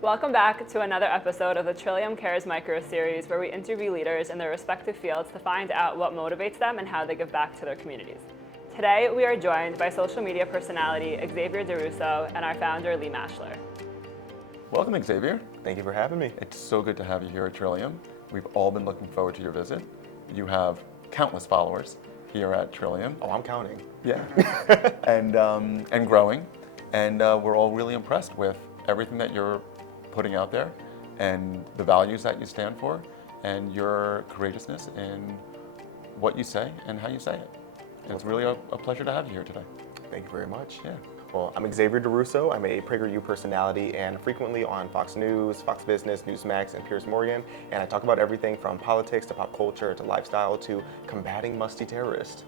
Welcome back to another episode of the Trillium Cares micro-series where we interview leaders in their respective fields to find out what motivates them and how they give back to their communities. Today, we are joined by social media personality Xaviaer DuRousseau and our founder, Lee Maschler. Welcome, Xavier. Thank you for having me. It's so good to have you here at Trillium. We've all been looking forward to your visit. You have countless followers here at Trillium. Oh, I'm counting. Yeah, and growing. And we're all really impressed with everything that you're putting out there and the values that you stand for and your courageousness in what you say and how you say it. And it's really a pleasure to have you here today. Thank you very much. Yeah. Well, I'm Xaviaer DuRousseau. I'm a PragerU personality and frequently on Fox News, Fox Business, Newsmax, and Piers Morgan. And I talk about everything from politics to pop culture to lifestyle to combating musty terrorists.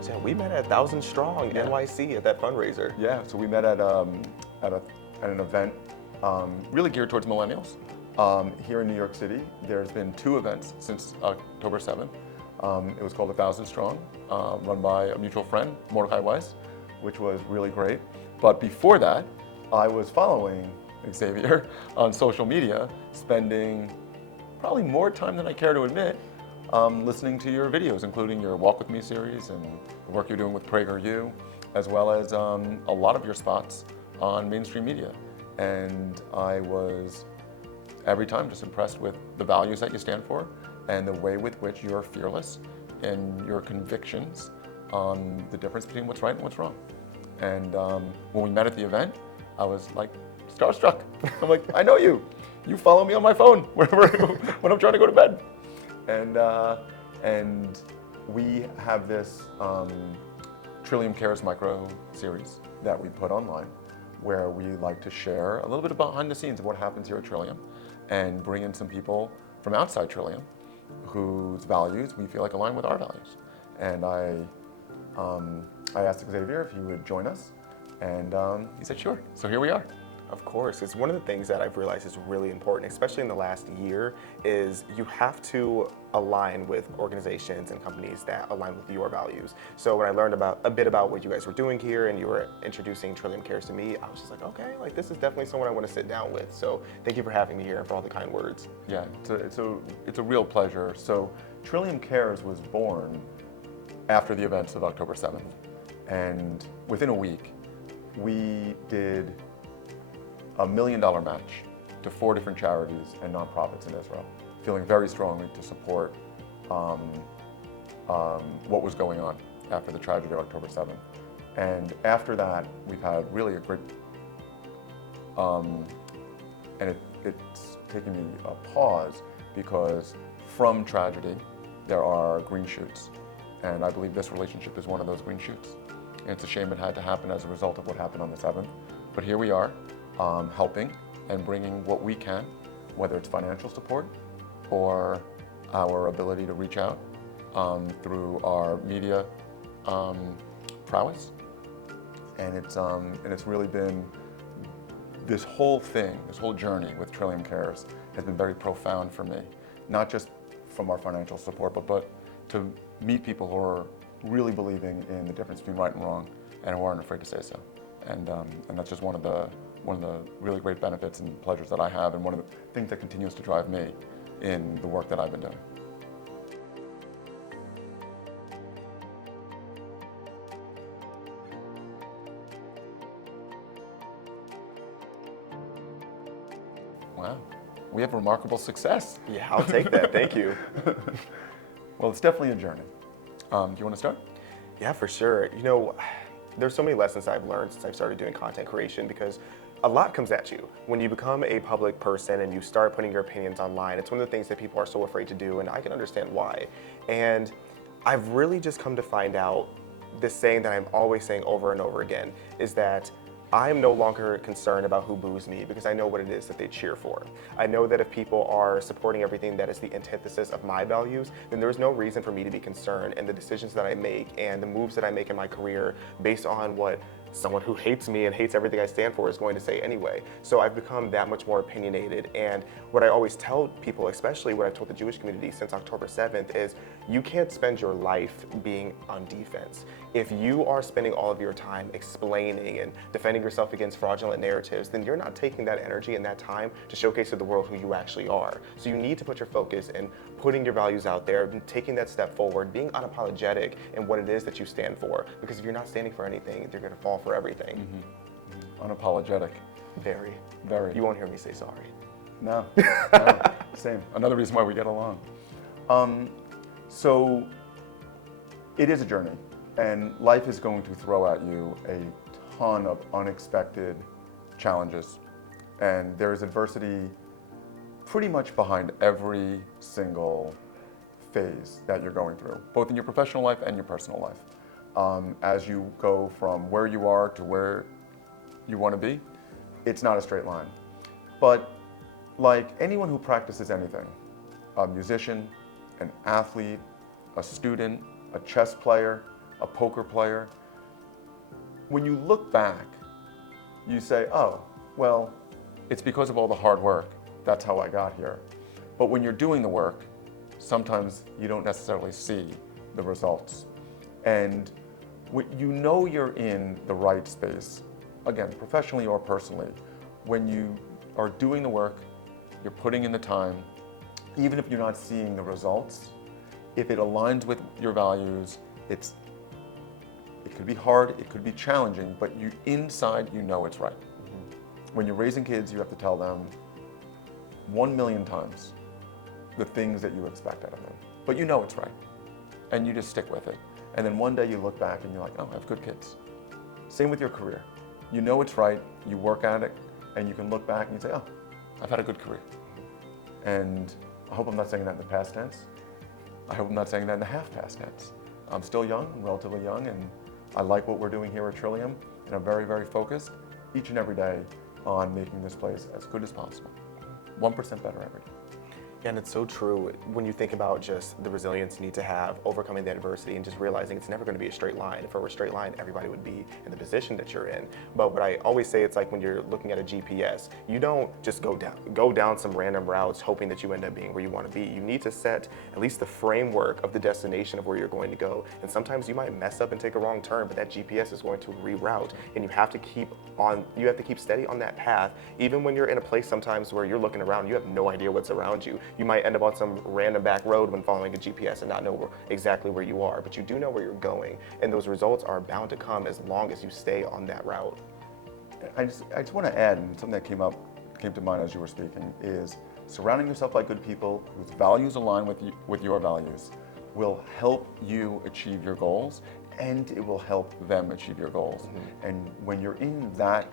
So yeah, we met at 1,000 Strong NYC at that fundraiser. Yeah, so we met at an event really geared towards millennials. Here in New York City, there's been 2 events since October 7th. It was called 1,000 Strong, run by a mutual friend, Mordecai Weiss, which was really great. But before that, I was following Xavier on social media, spending probably more time than I care to admit, listening to your videos, including your Walk With Me series and the work you're doing with PragerU, as well as a lot of your spots on mainstream media. And I was every time just impressed with the values that you stand for and the way with which you're fearless in your convictions on the difference between what's right and what's wrong. And when we met at the event, I was like starstruck. I'm like, I know you. You follow me on my phone when I'm trying to go to bed. And we have this Trillium Cares micro series that we put online where we like to share a little bit behind the scenes of what happens here at Trillium and bring in some people from outside Trillium whose values we feel like align with our values. And I asked Xavier if he would join us, and he said sure. So here we are. Of course, it's one of the things that I've realized is really important, especially in the last year, is you have to align with organizations and companies that align with your values. So when I learned a bit about what you guys were doing here and you were introducing Trillium Cares to me, I was just like, okay, like this is definitely someone I want to sit down with. So thank you for having me here and for all the kind words. Yeah, it's a real pleasure. So Trillium Cares was born after the events of October 7th. And within a week, we did a $1 million match to 4 different charities and nonprofits in Israel, feeling very strongly to support what was going on after the tragedy of October 7th. And after that, we've had really a great, and it's taken me a pause because from tragedy, there are green shoots. And I believe this relationship is one of those green shoots. And it's a shame it had to happen as a result of what happened on the 7th. But here we are, helping and bringing what we can, whether it's financial support or our ability to reach out through our media prowess. And it's really been this whole thing, this whole journey with Trillium Cares has been very profound for me, not just from our financial support, but to meet people who are really believing in the difference between right and wrong and who aren't afraid to say so. And that's just one of the really great benefits and pleasures that I have, and one of the things that continues to drive me in the work that I've been doing. Wow, we have remarkable success. Yeah, I'll take that, thank you. Well, it's definitely a journey. Do you want to start? Yeah, for sure. You know, there's so many lessons I've learned since I've started doing content creation because a lot comes at you. When you become a public person and you start putting your opinions online, it's one of the things that people are so afraid to do, and I can understand why. And I've really just come to find out this saying that I'm always saying over and over again is that I'm no longer concerned about who boos me because I know what it is that they cheer for. I know that if people are supporting everything that is the antithesis of my values, then there's no reason for me to be concerned, and the decisions that I make and the moves that I make in my career based on what someone who hates me and hates everything I stand for is going to say anyway. So I've become that much more opinionated. And what I always tell people, especially what I've told the Jewish community since October 7th, is you can't spend your life being on defense. If you are spending all of your time explaining and defending yourself against fraudulent narratives, then you're not taking that energy and that time to showcase to the world who you actually are. So you need to put your focus in putting your values out there, and taking that step forward, being unapologetic in what it is that you stand for. Because if you're not standing for anything, you're going to fall for everything. Unapologetic. Very. Very. You won't hear me say sorry. No. No. Same. Another reason why we get along. So it is a journey, and life is going to throw at you a ton of unexpected challenges, and there is adversity pretty much behind every single phase that you're going through, both in your professional life and your personal life. As you go from where you are to where you want to be, it's not a straight line. But like anyone who practices anything, a musician, an athlete, a student, a chess player, a poker player, when you look back, you say, oh, well, it's because of all the hard work. That's how I got here. But when you're doing the work, sometimes you don't necessarily see the results. And you know you're in the right space, again, professionally or personally, when you are doing the work, you're putting in the time, even if you're not seeing the results, if it aligns with your values, it could be hard, it could be challenging, but inside you know it's right. When you're raising kids, you have to tell them 1,000,000 times the things that you expect out of them. But you know it's right, and you just stick with it. And then one day you look back and you're like, oh, I have good kids. Same with your career. You know it's right, you work at it, and you can look back and you say, oh, I've had a good career. And I hope I'm not saying that in the past tense. I hope I'm not saying that in the half past tense. I'm still young, I'm relatively young, and I like what we're doing here at Trillium, and I'm very, very focused each and every day on making this place as good as possible. 1% better every day. And it's so true when you think about just the resilience you need to have, overcoming the adversity, and just realizing it's never going to be a straight line. If it were a straight line, everybody would be in the position that you're in. But what I always say, it's like when you're looking at a GPS, you don't just go down some random routes hoping that you end up being where you want to be. You need to set at least the framework of the destination of where you're going to go. And sometimes you might mess up and take a wrong turn, but that GPS is going to reroute, and you have to keep steady on that path. Even when you're in a place sometimes where you're looking around, you have no idea what's around you. You might end up on some random back road when following a GPS and not know exactly where you are, but you do know where you're going, and those results are bound to come as long as you stay on that route. I just want to add, and something that came to mind as you were speaking, is surrounding yourself by good people whose values align with your values will help you achieve your goals, and it will help them achieve your goals. And when you're in that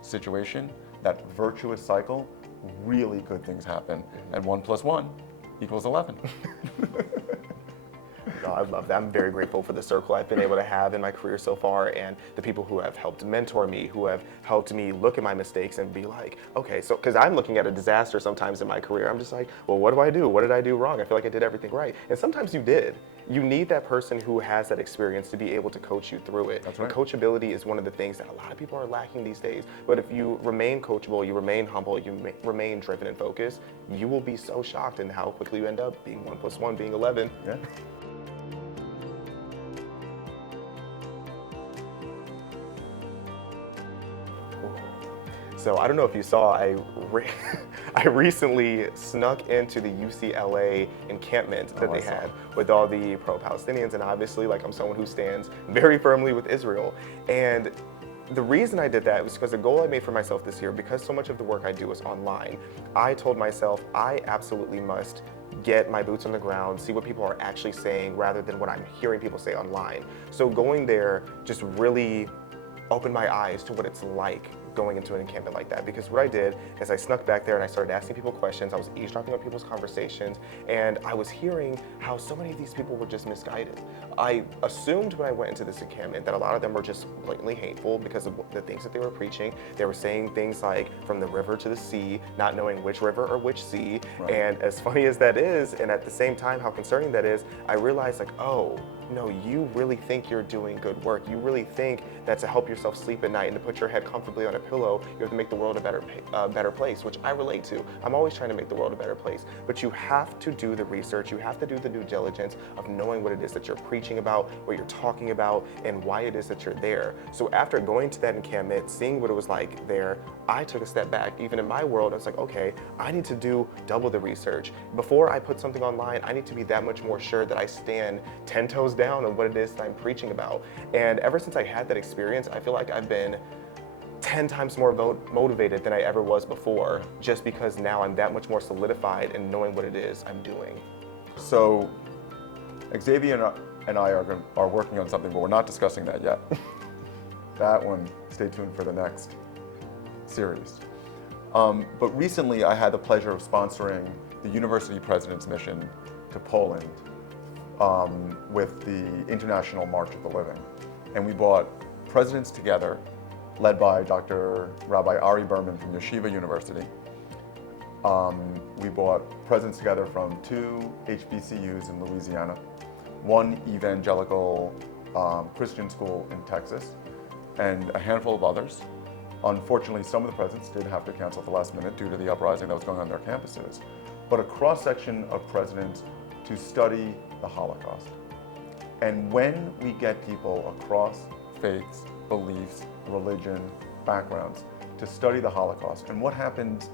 situation, that virtuous cycle, really good things happen. And 1 + 1 = 11. No, I love that. I'm very grateful for the circle I've been able to have in my career so far, and the people who have helped mentor me, who have helped me look at my mistakes and be like, okay, so, because I'm looking at a disaster sometimes in my career, I'm just like, well, what do I do? What did I do wrong? I feel like I did everything right. And sometimes you did. You need that person who has that experience to be able to coach you through it. That's right. And coachability is one of the things that a lot of people are lacking these days. But if you remain coachable, you remain humble, you remain driven and focused, you will be so shocked in how quickly you end up being 1 + 1 being 11. Yeah. So I don't know if you saw, I recently snuck into the UCLA encampment that they had with all the pro-Palestinians, and obviously, like, I'm someone who stands very firmly with Israel. And the reason I did that was because the goal I made for myself this year, because so much of the work I do is online, I told myself I absolutely must get my boots on the ground, see what people are actually saying rather than what I'm hearing people say online. So going there just really opened my eyes to what it's like going into an encampment like that, because what I did is I snuck back there and I started asking people questions. I was eavesdropping on people's conversations, and I was hearing how so many of these people were just misguided. I assumed when I went into this encampment that a lot of them were just blatantly hateful because of the things that they were preaching. They were saying things like from the river to the sea, not knowing which river or which sea. Right. And as funny as that is, and at the same time how concerning that is, I realized like, oh, no, you really think you're doing good work. You really think that to help yourself sleep at night and to put your head comfortably on a pillow, you have to make the world a better place, which I relate to. I'm always trying to make the world a better place. But you have to do the research. You have to do the due diligence of knowing what it is that you're preaching about, what you're talking about, and why it is that you're there. So after going to that encampment, seeing what it was like there, I took a step back. Even in my world, I was like, okay, I need to do double the research. Before I put something online, I need to be that much more sure that I stand 10 toes down on what it is that I'm preaching about. And ever since I had that experience, I feel like I've been 10 times more motivated than I ever was before, just because now I'm that much more solidified in knowing what it is I'm doing. So Xavier and I are working on something, but we're not discussing that yet. That one, stay tuned for the next series. But recently I had the pleasure of sponsoring the University President's mission to Poland with the International March of the Living. And we brought presidents together, led by Dr. Rabbi Ari Berman from Yeshiva University. We brought presidents together from 2 HBCUs in Louisiana, 1 evangelical Christian school in Texas, and a handful of others. Unfortunately, some of the presidents did have to cancel at the last minute due to the uprising that was going on in their campuses. But a cross-section of presidents to study the Holocaust. And when we get people across faiths, beliefs, religion, backgrounds to study the Holocaust and what happens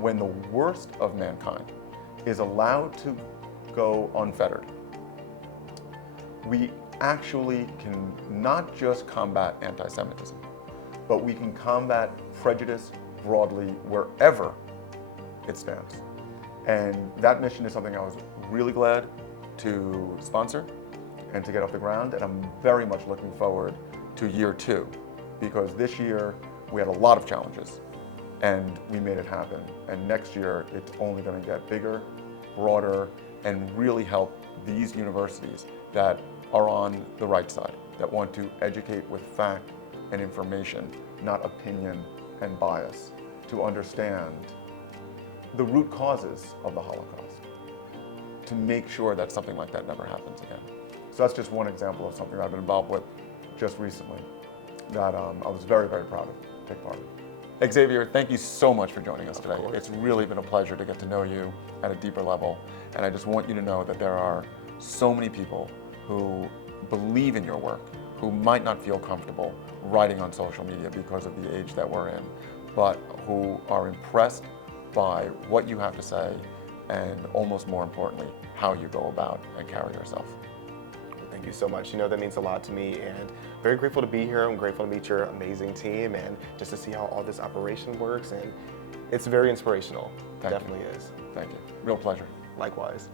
when the worst of mankind is allowed to go unfettered, we actually can not just combat anti-Semitism, but we can combat prejudice broadly wherever it stands. And that mission is something I was really glad to sponsor and to get off the ground, and I'm very much looking forward to year 2, because this year we had a lot of challenges and we made it happen. And next year it's only going to get bigger, broader, and really help these universities that are on the right side, that want to educate with fact and information, not opinion and bias, to understand the root causes of the Holocaust, to make sure that something like that never happens again. So that's just one example of something I've been involved with just recently that I was very, very proud of take part in. Xavier, thank you so much for joining us today. It's really been a pleasure to get to know you at a deeper level, and I just want you to know that there are so many people who believe in your work, who might not feel comfortable writing on social media because of the age that we're in, but who are impressed by what you have to say, and almost more importantly, how you go about and carry yourself. Thank you so much. You know, that means a lot to me, and very grateful to be here. I'm grateful to meet your amazing team and just to see how all this operation works, and it's very inspirational. Thank you. Definitely is. Thank you. Real pleasure. Likewise.